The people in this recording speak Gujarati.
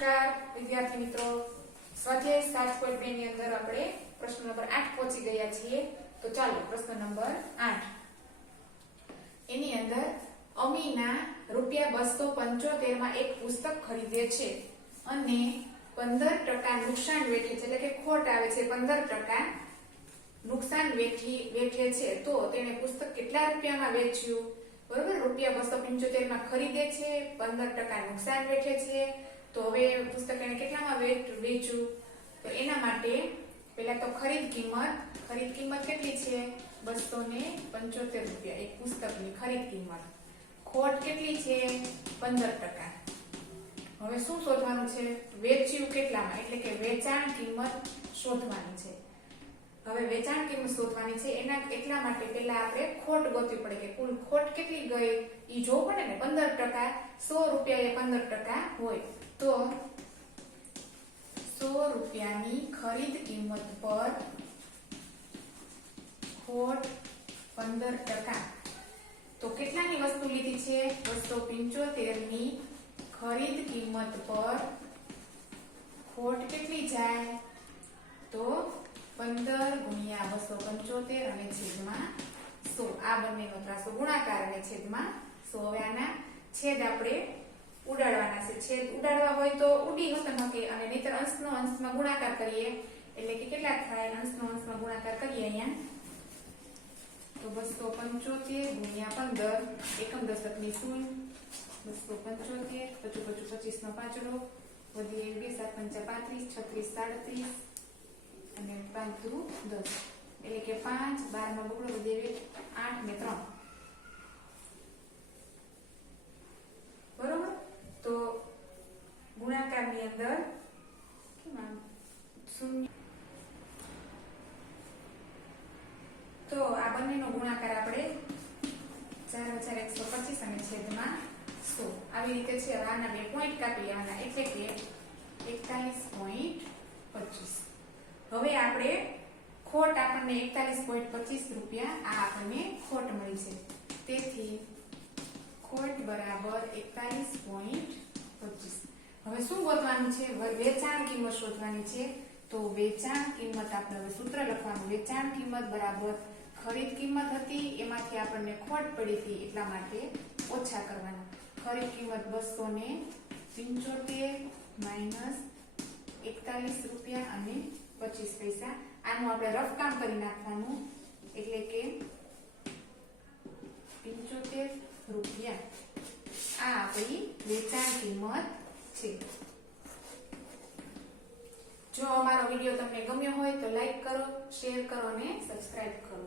વિદ્યાર્થી મિત્રો, સ્વાધ્યાય 7.2 ની અંદર આપણે પ્રશ્ન નંબર 8 પહોંચી ગયા છીએ. તો ચાલો પ્રશ્ન નંબર 8 એની અંદર અમીના ₹275 માં એક પુસ્તક ખરીદે છે અને 15% નુકસાન વેઠે છે, એટલે કે ખોટ આવે છે, 15% નુકસાન વેઠે છે. તો તેને પુસ્તક કેટલા રૂપિયામાં વેચ્યું? બરોબર, ₹275 માં ખરીદે છે, 15% નુકસાન વેઠે છે. તો હવે પુસ્તક એને કેટલામાં વેચ્યું? તો એના માટે પહેલા તો ખરીદ કિંમત કેટલી છે? ₹275 એક પુસ્તકની ખરીદ કિંમત. ખોટ કેટલી છે? 15%. હવે શું શોધવાનું છે? વેચ્યું કેટલામાં, એટલે કે વેચાણ કિંમત શોધવાની છે. હવે વેચાણ કિંમત શોધવાની છે, એના એટલા માટે પહેલા આપણે ખોટ ગોતવી પડે કે કુલ ખોટ કેટલી ગઈ ઈ જોવું પડે ને. 15%, ₹100 એ 15% હોય તો ₹100 ની ખરીદ કિંમત પર ખોટ 15%. તો કેટલાની વસ્તુ લીધી છે? 275 ની ખરીદ કિંમત પર ખોટ કેટલી જાય? તો 15 ગુણ્યા 275 અને છેદમાં 100. આ બંનેનો ત્રાસો ગુણાકાર અને છેદમાં 100. હવે આના છેદ આપણે ઉડાડવાના છે. છેદ ઉડાડવા હોય તો ઉડી હકે, અને નહીતર અંશનો અંશમાં ગુણાકાર કરીએ એટલે કે કેટલા થાય? અંશનો અંશમાં ગુણાકાર કરીએ અહીંયા તો 275 ગુણ્યા 15, એકમ દશકની શૂન્ય, 275, 25 નો પાંચડો, વધી 2, 7 5 35, 36 37 અને 5 દુ 10, એટલે કે 5, 12 માં બગડો વધી 8 ને 3. બરોબર, તો ગુણાકારની અંદર શૂન્ય. તો આ બંનેનો ગુણાકાર આપણે 4125 અને છેદમાં 100 આવી રીતે છે. આના બે પોઈન્ટ કાપી લેવાના, એટલે કે 41.25. હવે આપણે ખોટ આપણને 41.25 રૂપિયા આ આપણને ખોટ મળી છે. તેથી ખોટ બરાબર 41.25. હવે શું ગોતવાનું છે? વેચાણ કિંમત શોધવાની છે. તો વેચાણ કિંમત આપણે હવે સૂત્ર લખવાનું. વેચાણ કિંમત બરાબર ખરીદ કિંમત હતી, એમાંથી આપણને ખોટ પડી હતી એટલા માટે ઓછા કરવાના. ખરીદ કિંમત 275 માઈનસ 41 અને 25 પૈસા. આનું આપણે રફ કામ કરી નાખવાનું, એટલે કે 75 રૂપિયા આ આપણી વેચાણ કિંમત છે. જો અમારો વિડીયો તમને ગમ્યો હોય તો લાઈક કરો, શેર કરો અને સબસ્ક્રાઇબ કરો.